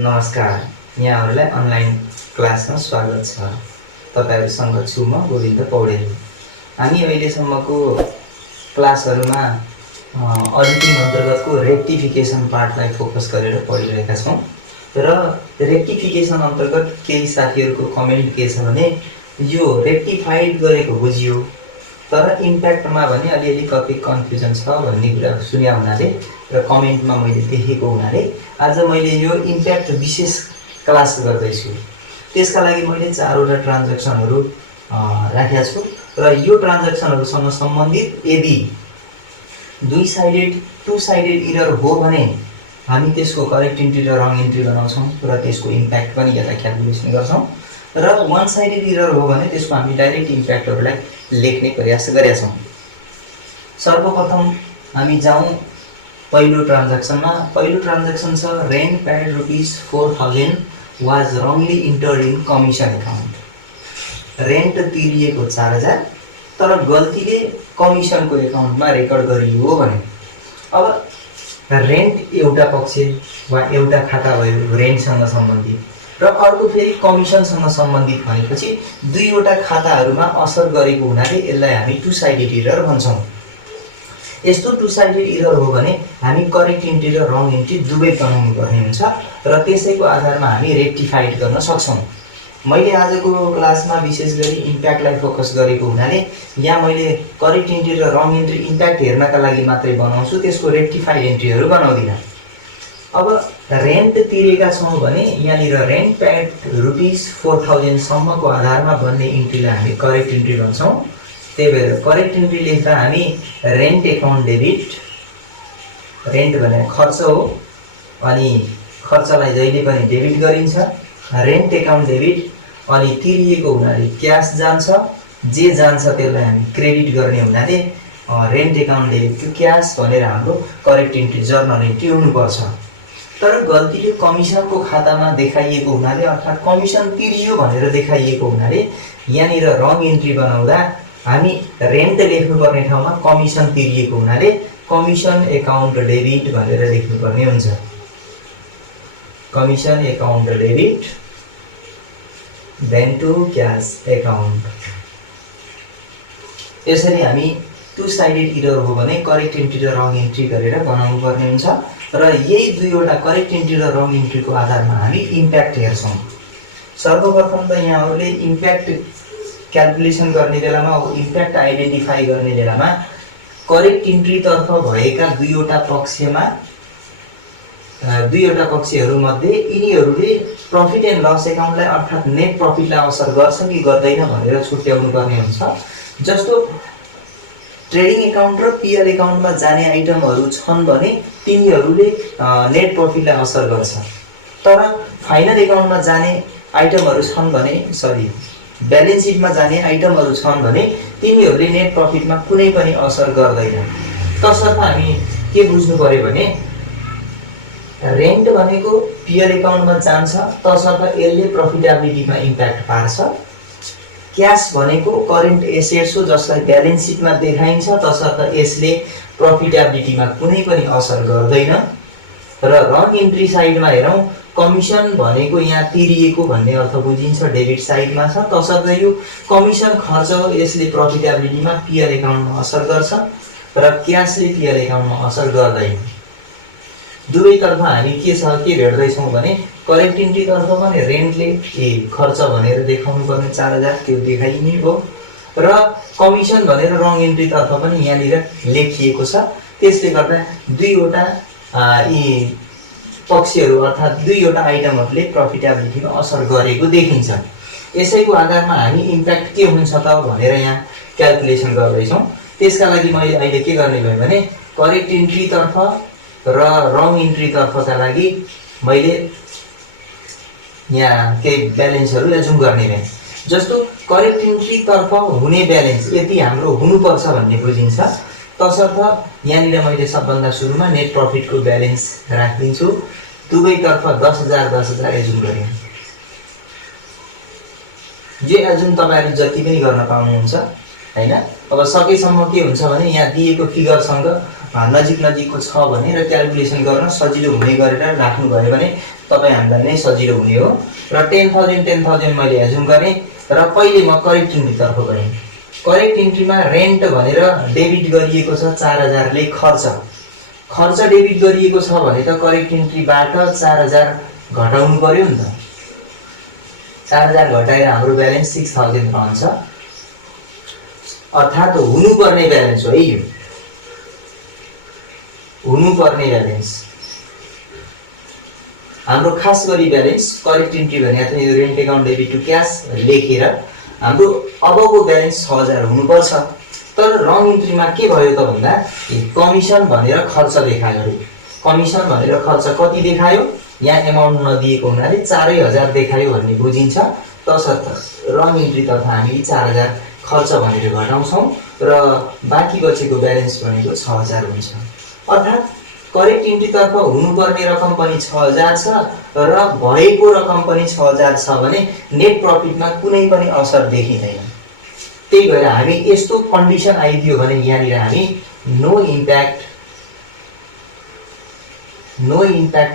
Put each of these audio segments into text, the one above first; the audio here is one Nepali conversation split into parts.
नमस्कार, यहाँहरूलाई अनलाइन क्लासमा स्वागत छ। तपाईहरुसँग छु म गोविन्द पौडेल। हामी अहिलेसम्मको क्लासहरुमा अडिटिङ अन्तर्गतको रेक्टिफिकेसन पार्टलाई फोकस गरेर पढिरहेका छौं र रेक्टिफिकेसन अन्तर्गत केही साथीहरुको कमेन्ट के छ भने यो रेक्टिफाइड गरेको बुझियो तर इम्प्याक्टमा भने अलिअलि कति कन्फ्युजन छ भन्ने कुरा सुन्या हुनाले र कमेन्टमा मैले देखेको हुनाले आज मैले यो इम्प्याक्ट विशेष क्लास गर्दैछु। त्यसका लागि मैले 4 वटा ट्रान्ज्याक्सनहरु राखेका छु र यो ट्रान्ज्याक्सनहरुसँग सम्बन्धित यदि टु साइडेड इरर हो भने हामी त्यसको करेक्ट इन्ट्री र रङ इन्ट्री बनाउँछौं र त्यसको इम्प्याक्ट पनि यता क्याल्कुलेसन गर्छौं र वन साइडेड इरर हो भने त्यसको हामी डाइरेक्ट इम्प्याक्टहरुलाई लेख्ने प्रयास गरेका छौं। सर्वप्रथम हामी जाउँ पहिलो ट्रान्ज्याक्सनमा। पहिलो ट्रान्ज्याक्सन छ rent paid ₹4000 was wrongly entered in commission account. Rent तिरिएको 4000 तर गल्तीले कमिसनको एकाउन्टमा रेकर्ड गरियो भने अब रेन्ट एउटा पक्ष वा एउटा खाता भयो रेन्टसँग सम्बन्धित र अर्को फेरि कमिसनसँग सम्बन्धित भनेपछि दुईवटा खाताहरुमा असर गरेको हुनाले यसलाई हामी टु साइडेड इरर भन्छौं। यस्तो टु साइडेड इरर हो भने हामी करेक्ट इन्ट्री र रङ इन्ट्री दुवै बनाउनु पर्ने हुन्छ र त्यसैको आधारमा हामी रेक्टिफाइड गर्न सक्छौं। मैले आजको क्लासमा विशेष गरी इम्प्याक्टलाई फोकस गरेको हुनाले यहाँ मैले करेक्ट इन्ट्री र रङ इन्ट्री इम्प्याक्ट हेर्नका लागि मात्रै बनाउँछु, त्यसको रेक्टिफाइड इन्ट्रीहरु बनाउँदिन। अब रेन्ट तिरेका छौं भने यहाँनिर रेन्ट पेड ₹4000 सम्मको आधारमा बन्ने इन्ट्रीलाई हामी करेक्ट इन्ट्री भन्छौं। त्यही भएर करेक्ट इन्ट्री लेख्दा हामी रेन्ट एकाउन्ट डेबिट, रेन्ट भने खर्च हो अनि खर्चलाई जहिले पनि डेबिट गरिन्छ, रेन्ट एकाउन्ट डेबिट अनि तिरिएको हुनाले क्याश जान्छ, जे जान्छ त्यसलाई हामी क्रेडिट गर्ने हुनाले रेन्ट एकाउन्ट डेबिट क्याश भनेर हाम्रो करेक्ट इन्ट्री जर्नल इन्ट्री हुनुपर्छ। तर गल्तीले कमिसनको खातामा देखाइएको हुनाले अर्थात् कमिसन तिरियो भनेर देखाइएको हुनाले यहाँनिर रङ इन्ट्री बनाउँदा हामी रेन्ट लेख्नुपर्ने ठाउँमा कमिसन तिरिएको हुनाले कमिसन एकाउन्ट डेबिट भनेर लेख्नुपर्ने हुन्छ। Commission account debit then to cash account. यसरी हामी टु साइडेड इरर हो भने करेक्ट इन्ट्री र रङ इन्ट्री गरेर बनाउनु पर्ने हुन्छ र यही दुईवटा करेक्ट इन्ट्री र रङ इन्ट्रीको आधारमा हामी इम्प्याक्ट हेर्छौं। सर्वप्रथम त यहाँहरुले इम्प्याक्ट क्याल्कुलेसन गर्ने बेलामा इम्प्याक्ट आइडेन्टिफाई गर्ने बेलामा करेक्ट इन्ट्री तर्फ भएका दुईवटा पक्षहरु मध्ये यिनीहरुले प्रफिट एन्ड लस एकाउन्टलाई अर्थात् नेट प्रफिटलाई असर गर्छ कि गर्दैन भनेर छुट्याउनु पर्ने हुन्छ। जस्तो ट्रेडिङ एकाउन्ट र पीएल एकाउन्टमा जाने आइटमहरु छन् भने तिनीहरुले नेट प्रफिटलाई असर गर्छ, तर फाइनल एकाउन्टमा जाने आइटमहरु छन् भने ब्यालेन्स सिटमा जाने आइटमहरु छन् भने तिनीहरुले नेट प्रफिटमा कुनै पनि असर गर्दैन। तसर्थ हामी के बुझ्नु पर्यो भने रेन्ट भनेको पीएल एकाउन्टमा जान्छ तसर्थ यसले प्रफिटेबिलिटीमा इम्प्याक्ट पार्छ। क्याश भनेको करेन्ट एसेट्स हो जसलाई ब्यालेन्स सिटमा देखाइन्छ तसर्थ यसले प्रफिटेबिलिटीमा कुनै पनि असर गर्दैन। र रङ इन्ट्री साइडमा हेरौं, कमिसन भनेको यहाँ तिरिएको भन्ने अर्थ बुझिन्छ, डेबिट साइडमा छ तसर्थ यो कमिसन खर्च हो, यसले प्रफिटेबिलिटीमा पीएल एकाउन्टमा असर गर्छ र क्याशले पीएल एकाउन्टमा असर गर्दैन। दुवैतर्फ हामी के भेट्दै छौं भने करेक्ट इन्ट्री तर्फ पनि रेन्टले खर्च भनेर देखाउनु पर्ने 4000 त्यो देखाइने हो र कमिसन भनेर रङ इन्ट्री तर्फ पनि यहाँनिर लेखिएको छ। त्यसले गर्दा दुईवटा यी पक्षहरु अर्थात् दुईवटा आइटमहरुले प्रफिटेबिलिटीमा असर गरेको देखिन्छ। यसैको आधारमा हामी इम्प्याक्ट के हुन्छ त भनेर यहाँ क्याल्कुलेसन गर्दै छौं। त्यसका लागि मैले अहिले के गर्ने भए भने करेक्ट इन्ट्री तर्फ र रङ इन्ट्री तर्फका लागि मैले यहाँ केही ब्यालेन्सहरु एजुम गर्ने भए। जस्तो करेक्ट इन्ट्री तर्फ हुने ब्यालेन्स यति हाम्रो हुनुपर्छ भन्ने बुझिन्छ तसर्थ यहाँनिर मैले सबभन्दा सुरुमा नेट प्रफिटको ब्यालेन्स राखिदिन्छु। दुवैतर्फ 10000 एजुम गरे। जे एजुम तपाईहरु जति पनि गर्न पाउनुहुन्छ हैन। अब सकेसम्म के हुन्छ भने यहाँ दिएको फिगरसँग नजिक नजिकको छ भने र क्याल्कुलेसन गर्न सजिलो हुने गरेर राख्नुभयो भने तपाईँ हामीलाई नै सजिलो हुने हो। र 10,000 मैले एज्युम गरेँ र पहिले म करेक्ट इन्ट्रीतर्फ गएँ। करेक्ट इन्ट्रीमा रेन्ट भनेर डेबिट गरिएको छ 4,000 ले खर्च डेबिट गरिएको छ भने त करेक्ट इन्ट्रीबाट 4,000 घटाउनु पर्यो नि त। 4,000 घटाएर हाम्रो ब्यालेन्स 6,000 रहन्छ, अर्थात् हुनुपर्ने ब्यालेन्स हो है यो, हुनुपर्ने ब्यालेन्स। हाम्रो खास गरी ब्यालेन्स करेक्ट इन्ट्री भने त यो rent account debit to cash लेखेर हाम्रो अबको ब्यालेन्स 6,000 हुनुपर्छ। तर रङ इन्ट्रीमा के भयो त भन्दा कमिसन भनेर खर्च देखायो अरे। कमिसन भनेर खर्च कति देखायो, यहाँ एमाउन्ट नदिएको हुनाले 4,000 देखायो भन्ने बुझिन्छ। तसर्थ रङ इन्ट्रीतर्फ हामी 4,000 खर्च भनेर घटाउँछौँ र बाँकी बचेको ब्यालेन्स भनेको 6,000 हुन्छ। अर्थात् करेक्ट इन्ट्रीतर्फ हुनुपर्ने रकम पनि 6,000 छ र भएको रकम पनि 6,000 छ भने नेट प्रफिटमा कुनै पनि असर देखिँदैन। त्यही भएर हामी यस्तो कन्डिसन आइदियो भने यहाँनिर हामी नो इम्प्याक्ट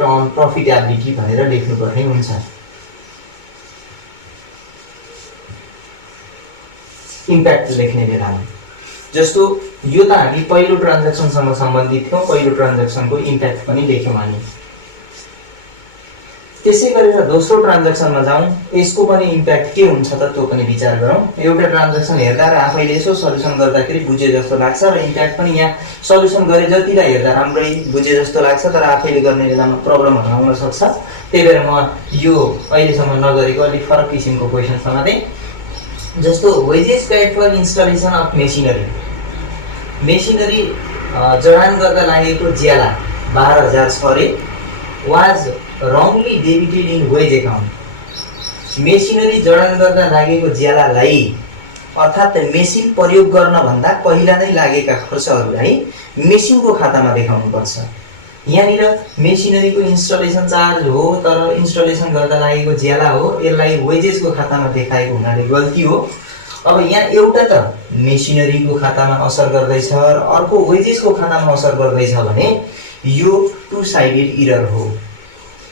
अन प्रफिटेबिलिटी भनेर लेख्नुपर्ने हुन्छ। इम्प्याक्ट लेख्ने बेलामा जस्तो यो त हामी पहिलो ट्रान्ज्याक्सनसँग सम्बन्धित थियौँ, पहिलो ट्रान्ज्याक्सनको इम्प्याक्ट पनि लेख्यौँ हामी। त्यसै गरेर दोस्रो ट्रान्ज्याक्सनमा जाउँ, यसको पनि इम्प्याक्ट के हुन्छ त त्यो पनि विचार गरौँ। एउटा ट्रान्ज्याक्सन हेर्दा र आफैले यसो सल्युसन गर्दाखेरि बुझे जस्तो लाग्छ र इम्प्याक्ट पनि यहाँ सल्युसन गरे जतिलाई हेर्दा राम्रै बुझे जस्तो लाग्छ, तर आफैले गर्ने बेलामा प्रब्लमहरू आउन सक्छ। त्यही भएर म यो अहिलेसम्म नगरेको अलिक फरक किसिमको क्वेसन समातेँ। जस्तो wages paid for installation of machinery जडान गर्दा लागेको ज्याला 12,000 छ रे, was wrongly debited in wage account. Machinery जडान गर्दा लागेको ज्यालालाई अर्थात् मेसिन प्रयोग गर्न भन्दा पहिला नै लागेका खर्चहरूलाई मेसिनको खातामा देखाउनुपर्छ। यहाँनिर मेसिनरीको इन्स्टलेसन चार्ज हो, तर इन्स्टलेसन गर्दा लागेको ज्याला हो, यसलाई वेजेसको खातामा देखाएको हुनाले गल्ती हो। अब यहाँ एउटा त मेसिनरीको खातामा असर गर्दैछ र अर्को वेजेसको खातामा असर गर्दैछ भने यो टु साइडेड इरर हो।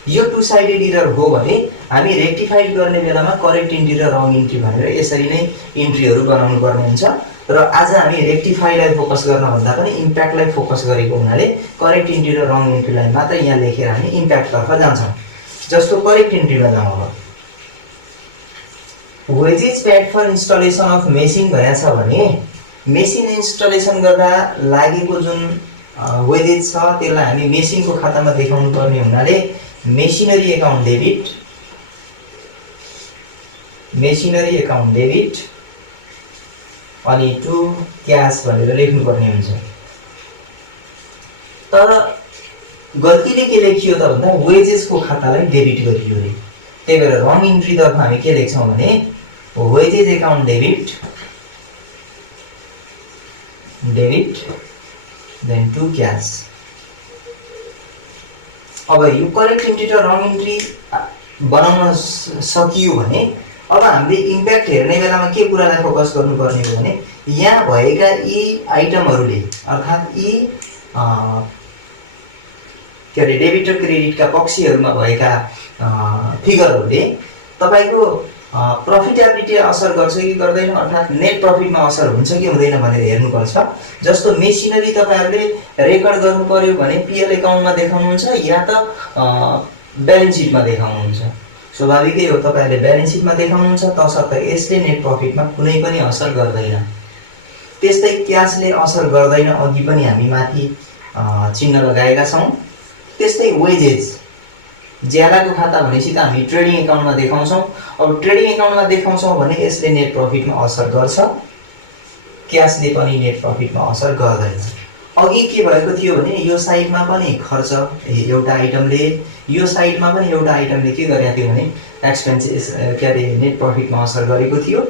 यो टु साइडेड इरर हो भने हामी रेक्टिफाइड गर्ने बेलामा करेक्ट इन्ट्री र रङ इन्ट्री भनेर यसरी नै इन्ट्रीहरू बनाउनु पर्ने हुन्छ। र आज हामी रेक्टिफाइडलाई फोकस गर्न भन्दा पनि इम्प्याक्टलाई फोकस गरेको हुनाले करेक्ट इन्ट्री र रङ इन्ट्रीलाई मात्र यहाँ लेखेर हामी इम्प्याक्टतर्फ जान्छौँ। जस्तो करेक्ट इन्ट्रीमा जाउँ, अब wages paid for installation of machine भनेको छ भने मेसिन इन्स्टलेसन गर्दा लागेको जुन वेजेस छ त्यसलाई हामी मेसिनको खातामा देखाउनु पर्ने हुनाले मेसिनरी एकाउन्ट डेबिट अनि टु क्यास भनेर लेख्नुपर्ने हुन्छ। तर गल्तीले के लेखियो त भन्दा वेजेसको खातालाई डेबिट गरियो रे। त्यही भएर रङ इन्ट्रीतर्फ हामी के लेख्छौँ भने wages account debit then to cash. अब यो करेक्ट इन्ट्री र रङ इन्ट्री बनाउन सकियो भने अब हामीले इम्प्याक्ट हेर्ने बेलामा के कुरालाई फोकस गर्नुपर्ने हो भने यहाँ भएका यी आइटमहरूले अर्थात् यी के अरे डेबिट र क्रेडिटका पक्षहरूमा भएका फिगरहरूले तपाईँको प्रफिटेबिलिटी असर गर्छ कि गर्दैन, अर्थात् नेट प्रफिटमा असर हुन्छ कि हुँदैन भनेर हेर्नुपर्छ। जस्तो मेसिनरी तपाईँहरूले रेकर्ड गर्नु पर्यो भने पिएल एकाउन्टमा देखाउनुहुन्छ या त ब्यालेन्स सिटमा देखाउनुहुन्छ। स्वाभाविकै हो, तपाईँहरूले ब्यालेन्स सिटमा देखाउनुहुन्छ, तसर्थ यसले नेट प्रफिटमा कुनै पनि असर गर्दैन। त्यस्तै क्यासले असर गर्दैन, अघि पनि हामी माथि चिन्ह लगाएका छौँ। त्यस्तै वेजेस ज्यालाको खाता भनेपछि त हामी ट्रेडिङ एकाउन्टमा देखाउँछौँ। अब ट्रेडिङ एकाउन्टमा देखाउँछौँ भने यसले नेट प्रफिटमा असर गर्छ, क्यासले पनि नेट प्रफिटमा असर गर्दैन। अघि के भएको थियो भने यो साइडमा पनि खर्च एउटा आइटमले, यो साइडमा पनि एउटा आइटमले के गरेको थियो भने एक्सपेन्सेस के अरे नेट प्रफिटमा असर गरेको थियो।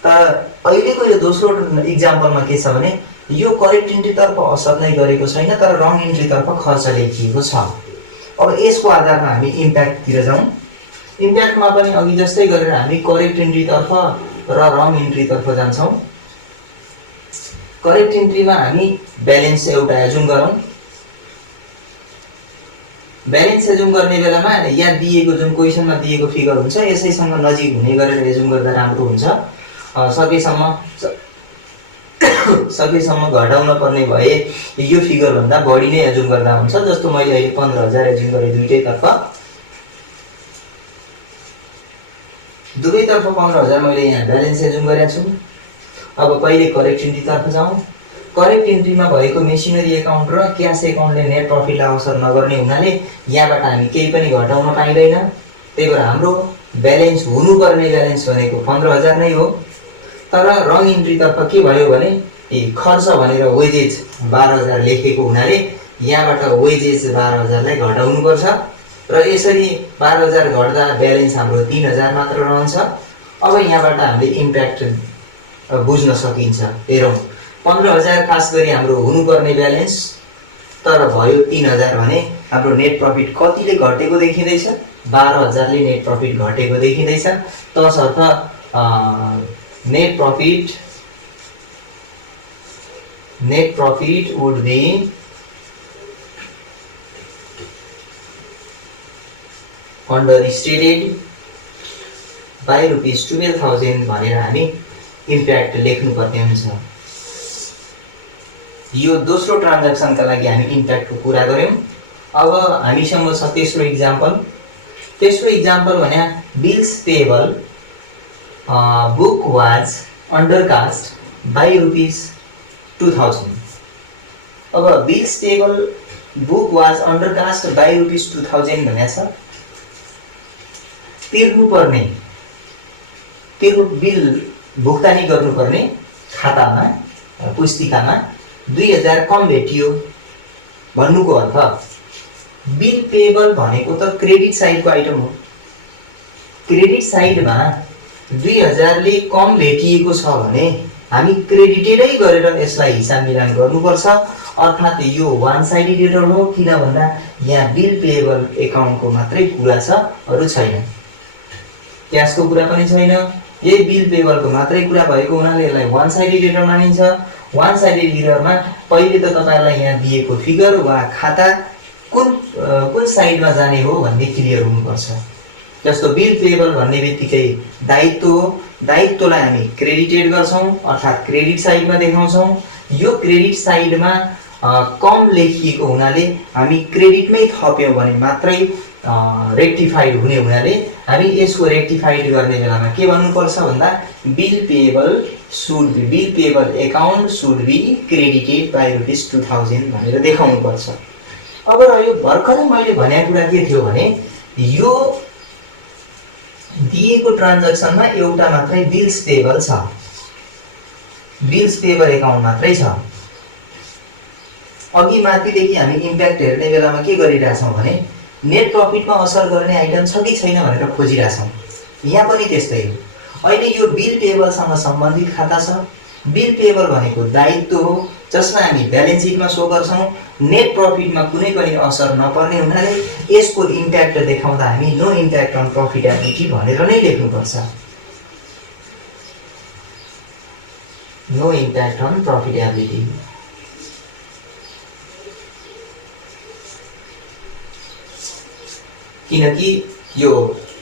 तर अहिलेको यो दोस्रो इक्जाम्पलमा के छ भने यो करेक्ट इन्ट्रीतर्फ असर नै गरेको छैन, तर रङ इन्ट्रीतर्फ खर्च लेखिएको छ। अब यसको आधारमा हामी इम्प्याक्टतिर जाउँ। इम्प्याक्टमा पनि अघि जस्तै गरेर हामी करेक्ट इन्ट्रीतर्फ र रङ इन्ट्रीतर्फ जान्छौँ। करेक्ट इन्ट्रीमा हामी ब्यालेन्स एउटा एजुम गरौँ। ब्यालेन्स एजुम गर्ने बेलामा यहाँ दिएको जुन क्वेसनमा दिएको फिगर हुन्छ यसैसँग नजिक हुने गरेर एजुम गर्दा राम्रो हुन्छ। सकेसम्म घटाउन पर्ने भए यो फिगरभन्दा बढी नै एजुम गर्दा हुन्छ। जस्तो मैले अहिले 15,000 एजुम गरेँ दुईटैतर्फ 15,000 मैले यहाँ ब्यालेन्स एजुम गरेको छु। अब पहिले करेक्ट इन्ट्रीतर्फ जाउँ। करेक्ट इन्ट्रीमा भएको मेसिनरी एकाउन्ट र क्यास एकाउन्टले नेट प्रफिटलाई असर नगर्ने हुनाले यहाँबाट हामी केही पनि घटाउन पाइँदैन। त्यही भएर हाम्रो ब्यालेन्स हुनुपर्ने ब्यालेन्स भनेको 15,000 नै हो। तर रङ इन्ट्रीतर्फ के भयो भने खर्च भनेर वेजेज 12,000 लेखेको हुनाले यहाँबाट वेजेज 12,000 लाई घटाउनुपर्छ र यसरी 12,000 घट्दा ब्यालेन्स हाम्रो 3,000 मात्र रहन्छ। अब यहाँबाट हामीले इम्प्याक्ट बुझ्न सकिन्छ। हेरौँ 15,000 खास गरी हाम्रो हुनुपर्ने ब्यालेन्स तर भयो 3,000 भने हाम्रो नेट प्रफिट कतिले घटेको देखिँदैछ? 12,000 ले नेट प्रफिट घटेको देखिँदैछ। तसर्थ net profit would be understated by ₹12,000 भनेर हामी इम्प्याक्ट लेख्नुपर्ने हुन्छ। यो दोस्रो ट्रान्ज्याक्सनका लागि हामी इम्प्याक्टको कुरा गर्यौं। अब हामीसँग छ तेस्रो इक्जाम्पल भने bills payable book was undercast by ₹2,000। अब bills payable book was undercast by ₹2,000 भनेको छ बिल भुक्तानी गर्नुपर्ने खातामा पुस्तिकामा 2,000 कम भेटियो भन्नुको अर्थ बिल पेएबल भनेको त क्रेडिट साइडको आइटम हो। क्रेडिट साइडमा 2,000 ले कम भेटिएको छ भने हामी क्रेडिटेडै गरेर यसलाई हिसाब मिलान गर्नुपर्छ। अर्थात् यो वान साइडेड एरर हो। किन भन्दा यहाँ बिल पेएबल एकाउन्टको मात्रै कुरा छ, अरु छैन। क्याशको कुरा पनि छैन। यही बिल पेएबलको मात्रै कुरा भएको हुनाले यसलाई वान साइडेड एरर मानिन्छ। वान साइडेड एररमा पहिले त तपाईहरुलाई यहाँ दिएको फिगर वा खाता कुन साइडमा जाने हो भन्ने क्लियर हुनुपर्छ। जस्तो बिल पेएबल भन्ने बित्तिकै दायित्व हो। दायित्वलाई हामी क्रेडिटेड गर्छौं अर्थात् क्रेडिट साइडमा देखाउँछौं। यो क्रेडिट साइडमा कम लेखिएको हुनाले हामी क्रेडिटमै थप्यौं भने मात्रै रेक्टिफाइड हुने हुनाले हामी यसको रेक्टिफाइड गर्ने बेलामा के भन्नुपर्छ भन्दा bill payable account should be credited by ₹2,000 भनेर देखाउनु पर्छ। अब यो भर्खरै मैले भनेको कुरा के थियो भने यो दिएको ट्रान्ज्याक्सनमा एउटा मात्रै बिल्स पेएबल छ, बिल्स पेएबल एकाउन्ट मात्रै छ। अघि माथिदेखि हामी इम्प्याक्ट हेर्ने बेलामा के गरिरहेछौं भने नेट प्रफिटमा असर गर्ने आइटम छ कि छैन भनेर खोजिरहेछौं। यहाँ पनि त्यस्तै हो। अहिले यो बिल पेएबलसँग सम्बन्धित खाता छ। बिल पेएबल भनेको दायित्व हो जसलाई हामी ब्यालेन्स सिटमा शो गर्छौं। नेट प्रफिटमा कुनै पनि असर नपर्ने हुनाले यसको इम्प्याक्ट देखाउँदा हामी नो इम्प्याक्ट अन प्रफिटेबिलिटी भनेर नै लेख्नुपर्छ। No impact on profitability. किनकि यो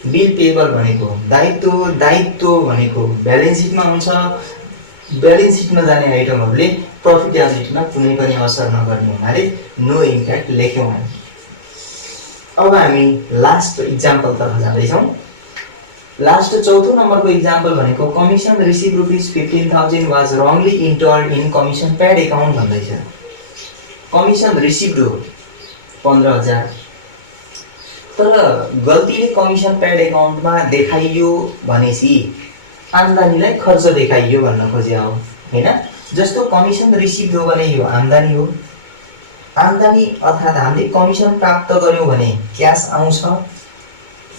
बिल पेएबल भनेको दायित्व भनेको ब्यालेन्स सिटमा हुन्छ। ब्यालेन्स सिटमा जाने आइटमहरुले प्रफिटेबिलिटीमा कुनै पनि असर नगर्ने हुनाले नो इम्प्याक्ट लेख्यौं हामी। अब हामी लास्ट इक्जाम्पल तर्फ जाँदैछौं। लास्ट चौथो नम्बरको इक्जाम्पल भनेको commission receive ₹15,000 was wrongly entered in commission paid account भन्दैछ। कमिसन रिसिभड हो 15,000 तर गल्तीले कमिसन पेड एकाउन्टमा देखाइयो भनेसी आम्दानीलाई खर्च देखाइयो भन्न खोजे हो हैन। जस्तो कमिसन रिसिभ हो भने यो आम्दानी हो। आम्दानी अर्थात् हामीले कमिसन प्राप्त गर्यौं भने क्याश आउँछ।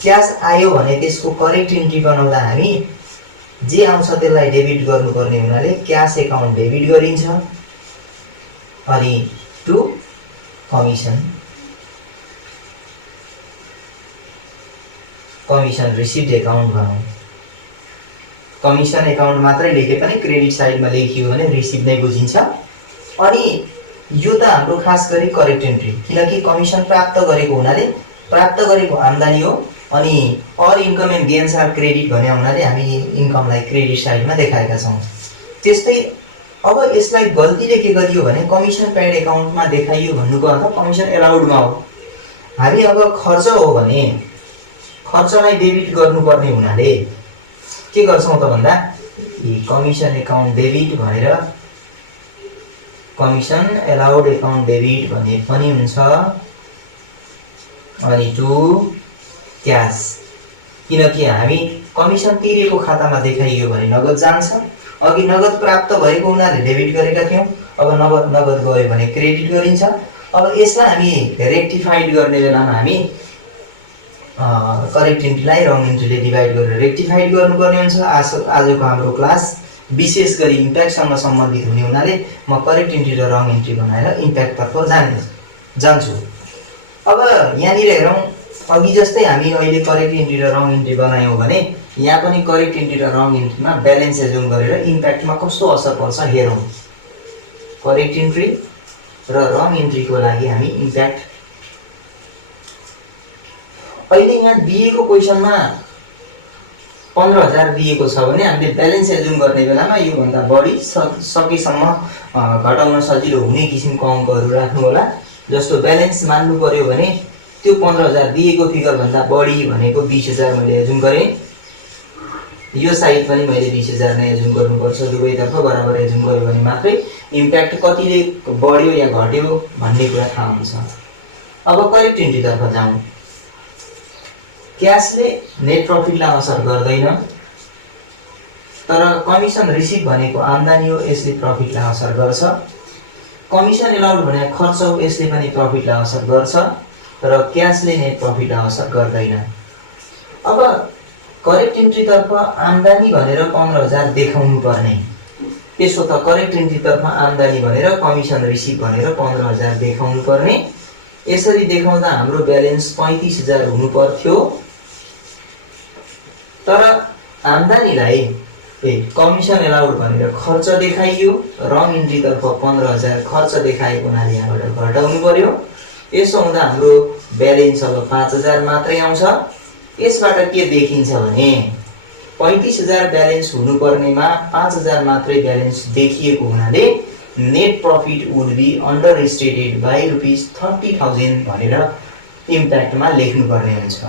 क्याश आयो भने त्यसको करेक्ट इन्ट्री बनाउँदा हामी जे आउँछ त्यसलाई डेबिट गर्नुपर्ने हुनाले क्याश एकाउन्ट डेबिट गरिन्छ। अनि टु कमिसन रिसिभड एकाउन्ट बनाउँ। कमिसन एकाउन्ट मात्रै लेखे पनि क्रेडिट साइडमा लेखियो भने रिसिभ नै बुझिन्छ। अनि यो त हाम्रो खास गरी करेक्ट एन्ट्री, किनकि कमिसन प्राप्त गरेको हुनाले प्राप्त गरेको आम्दानी हो, अनि all income and gains are credit भने हुनाले हामी इन्कमलाई क्रेडिट साइडमा देखाएका छौँ। त्यस्तै अब यसलाई गल्तीले के गरियो भने कमिसन पेड एकाउन्टमा देखाइयो भन्नुको अर्थ कमिसन एलाउडमा हो। हामी अब खर्च हो भने खर्चलाई डेबिट गर्नुपर्ने हुनाले के गर्छौँ त भन्दा कमिसन एकाउन्ट डेबिट भनेर कमिसन एलाउड एकाउन्ट डेबिट भन्ने पनि हुन्छ। अनि टु क्यास, किनकि हामी कमिसन तिरेको खातामा देखाइयो भने नगद जान्छ। अघि नगद प्राप्त भएको हुनाले डेबिट गरेका थियौँ, अब नगद गयो भने क्रेडिट गरिन्छ। अब यसलाई हामी रेक्टिफाइड गर्ने बेलामा हामी करेक्ट इन्ट्रीलाई रङ इन्ट्रीले डिभाइड गरेर रेक्टिफाइड गर्नुपर्ने हुन्छ। आजको हाम्रो क्लास विशेष गरी इम्प्याक्टसँग सम्बन्धित हुने हुनाले म करेक्ट इन्ट्री र रङ इन्ट्री बनाएर इम्प्याक्टतर्फ जान्छु। अब यहाँनिर हेरौँ, अघि जस्तै हामी अहिले करेक्ट इन्ट्री र रङ इन्ट्री बनायौँ भने यहाँ पनि करेक्ट इन्ट्री र रङ इन्ट्रीमा ब्यालेन्स एजुम गरेर इम्प्याक्टमा कस्तो असर पर्छ हेरौँ। करेक्ट इन्ट्री र रङ इन्ट्रीको लागि हामी इम्प्याक्ट अहिले यहाँ दिएको क्वेसनमा 15,000 दिएको छ भने हामीले ब्यालेन्स एजुम गर्ने बेलामा योभन्दा बढी सकेसम्म घटाउन सजिलो हुने किसिमको अङ्कहरू राख्नु होला। जस्तो ब्यालेन्स मान्नु पर्यो भने त्यो 15,000 दिएको फिगरभन्दा बढी भनेको 20,000 मैले एजुम गरेँ। यो साइड पनि मैले 20,000 नै एजुम गर्नुपर्छ, दुवैतर्फ बराबर एजुम गर्यो भने मात्रै इम्प्याक्ट कतिले बढ्यो या घट्यो भन्ने कुरा थाहा हुन्छ। अब करेक्ट इन्ट्रीतर्फ जाउँ। क्यासले नेट प्रफिटलाई असर गर्दैन, तर कमिसन रिसिभ भनेको आम्दानी हो, यसले प्रफिटलाई असर गर्छ। कमिसन एलाउड भने खर्च हो, यसले पनि प्रफिटलाई असर गर्छ, र क्यासले नेट प्रफिटलाई असर गर्दैन। अब करेक्ट इन्ट्रीतर्फ आम्दानी भनेर 15,000 देखाउनु पर्ने, त्यसो त करेक्ट इन्ट्रीतर्फ आम्दानी भनेर कमिसन रिसिभ भनेर 15,000 देखाउनु पर्ने। यसरी देखाउँदा हाम्रो ब्यालेन्स 35,000 हुनु पर्थ्यो, तर आम्दानीलाई कमिसन एलाउड भनेर खर्च देखाइयो, रङ इन्ट्रीतर्फ 15,000 खर्च देखाएको हुनाले यहाँबाट घटाउनु पर्यो। यसो हुँदा हाम्रो ब्यालेन्स अब 5,000 मात्रै आउँछ। यसबाट के देखिन्छ भने 35,000 ब्यालेन्स हुनुपर्नेमा 5,000 मात्रै ब्यालेन्स देखिएको हुनाले net profit would be understated by ₹30,000 भनेर इम्प्याक्टमा लेख्नुपर्ने हुन्छ।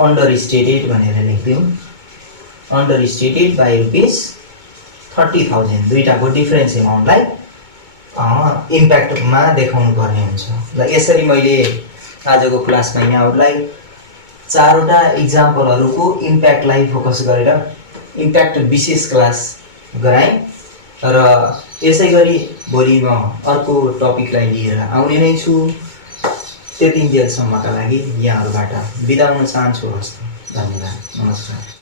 अन्डर स्टेटेड भनेर लेख्दिउँ, अन्डर स्टेटेड बाई ₹30,000 दुईटाको डिफरेन्स एमाउन्टलाई इम्प्याक्टमा देखाउनु पर्ने हुन्छ। र यसरी मैले आजको क्लासमा यहाँहरूलाई 4वटा इक्जाम्पलहरूको इम्प्याक्टलाई फोकस गरेर इम्प्याक्ट विशेष क्लास गराएँ, र यसै गरी भोलि म अर्को टपिकलाई लिएर आउने नै छु। त्यति बेलसम्मका लागि यहाँहरूबाट बिदा हुन चाहन्छु। हस्त, धन्यवाद, नमस्कार।